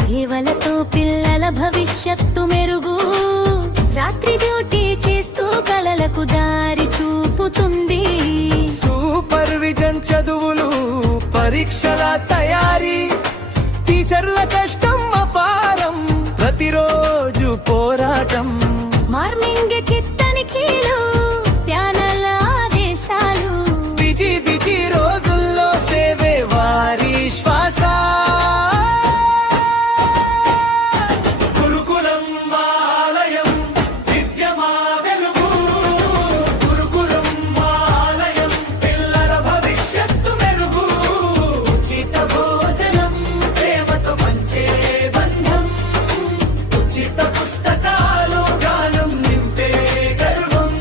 సేవలతో పిల్లల భవిష్యత్తు మెరుగు. రాత్రి డ్యూటీ చేస్తూ కలలకు దారి చూపుతుంది. సూపర్విజన్ చదువులు, పరీక్షల తయారీ, టీచర్ల కష్టం అపారం, ప్రతిరోజు పోరాటం. మార్నింగ్ కి తనిఖీలు, ప్యానెల్ ఆదేశాలు, బిజీ బిజీ రోజుల్లో సేవే వారి శ్వాస. గురుకులం మా ఆలయం, విద్య మా వెలుగు. గురుకులం మా ఆలయం, పిల్లల భవిష్యత్తు మెరుగు. ఉచిత భోజనం, ప్రేమతో పంచే బంధం, ఉచిత పుస్తకాలు, గానం నింపే గర్వం.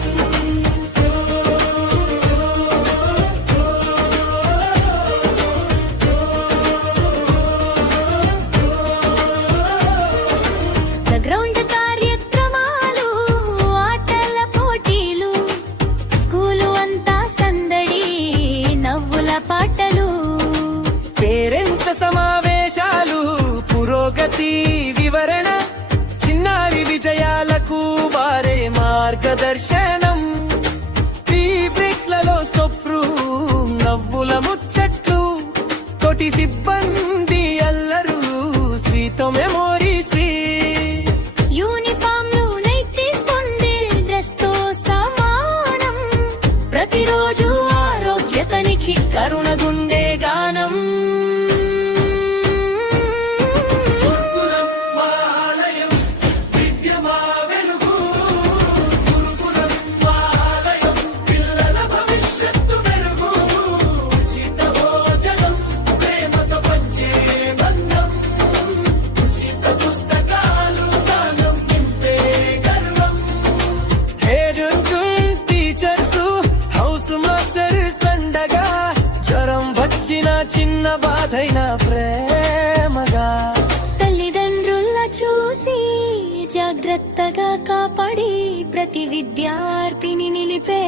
గ్రౌండ్ కార్యక్రమాలు, ఆటల పోటీలు, స్కూలు అంతా సందడి, నవ్వుల పాటలు. పేరెంట్ల సమావేశాలు, పురోగతి వివరణ, చిన్నారి విజయాలకు వారే మార్గదర్శనం. టీ బ్రేక్లలో స్టాప్ రూమ్, నవ్వుల ముచ్చట్లు, తోటి సిబ్బంది అల్లరు, స్వీట్ మెమోరీస్. యూనిఫామ్లు, నైటీస్, డ్రెస్ తో సమానం. ప్రతిరోజు ఆరోగ్య తనిఖీ, కరుణ గుండె గానం. గురుకులం మా ఆలయం, విద్య మా వెలుగు. గురుకులం మా ఆలయం, పిల్లల భవిష్యత్తు మెరుగు. ఉచిత భోజనం, ప్రేమతో పంచే బంధం, ఉచిత పుస్తకాలు, గానం నింపే గర్వం. టీచర్స్, హౌస్ మాస్టర్స్ అండగా, జ్వరం వచ్చిన చిన్న బాధైన ప్రేమగా. తల్లిదండ్రుల చూసి జాగ్రత్తగా కాపాడి, ప్రతి విద్యార్థిని నిలిపే